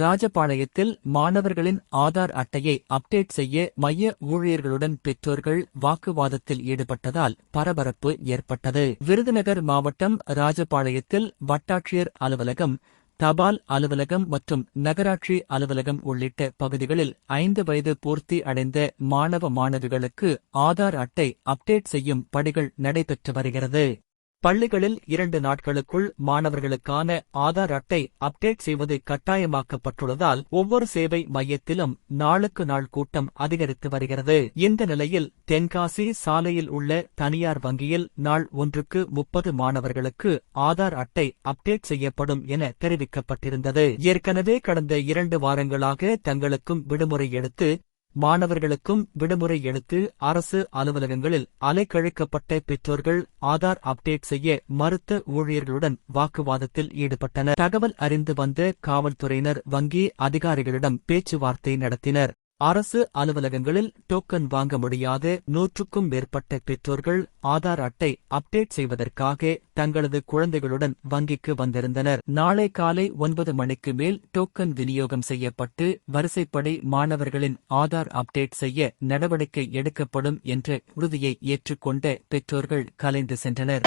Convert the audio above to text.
ராஜபாளையத்தில் மாணவர்களின் ஆதார் அட்டையை அப்டேட் செய்ய மைய ஊழியர்களுடன் பெற்றோர்கள் வாக்குவாதத்தில் ஈடுபட்டதால் பரபரப்பு ஏற்பட்டது. விருதுநகர் மாவட்டம் ராஜபாளையத்தில் வட்டாட்சியர் அலுவலகம், தபால் அலுவலகம் மற்றும் நகராட்சி அலுவலகம் உள்ளிட்ட பகுதிகளில் 5 வயது பூர்த்தி அடைந்த மாணவ மாணவிகளுக்கு ஆதார் அட்டை அப்டேட் செய்யும் பணிகள் நடைபெற்று வருகிறது. பள்ளிகளில் 2 நாட்களுக்குள் மாணவர்களுக்கான ஆதார் அட்டை அப்டேட் செய்வது கட்டாயமாக்கப்பட்டுள்ளதால் ஒவ்வொரு சேவை மையத்திலும் நாளுக்கு நாள் கூட்டம் அதிகரித்து வருகிறது. இந்த நிலையில் தென்காசி சாலையில் உள்ள தனியார் வங்கியில் நாள் ஒன்றுக்கு 30 மாணவர்களுக்கு ஆதார் அட்டை அப்டேட் செய்யப்படும் என தெரிவிக்கப்பட்டிருந்தது. ஏற்கனவே கடந்த 2 வாரங்களாக தங்களுக்கும் விடுமுறை எடுத்து மாணவர்களுக்கும் விடுமுறை எடுத்து அரசு அலுவலகங்களில் அலைக்கழிக்கப்பட்ட பெற்றோர்கள் ஆதார் அப்டேட் செய்ய மறுத்த ஊழியர்களுடன் வாக்குவாதத்தில் ஈடுபட்டனர். தகவல் அறிந்து வந்த காவல்துறையினர் வங்கி அதிகாரிகளிடம் பேச்சுவார்த்தை நடத்தினர். அரசு அலுவலகங்களில் டோக்கன் வாங்க முடியாத 100க்கும் மேற்பட்ட பெற்றோர்கள் ஆதார் அட்டை அப்டேட் செய்வதற்காக தங்களது குழந்தைகளுடன் வங்கிக்கு வந்திருந்தனர். நாளை காலை 9 மணிக்கு மேல் டோக்கன் விநியோகம் செய்யப்பட்டு வரிசைப்படி மாணவர்களின் ஆதார் அப்டேட் செய்ய நடவடிக்கை எடுக்கப்படும் என்ற உறுதியை ஏற்றுக்கொண்ட பெற்றோர்கள் கலைந்து சென்றனர்.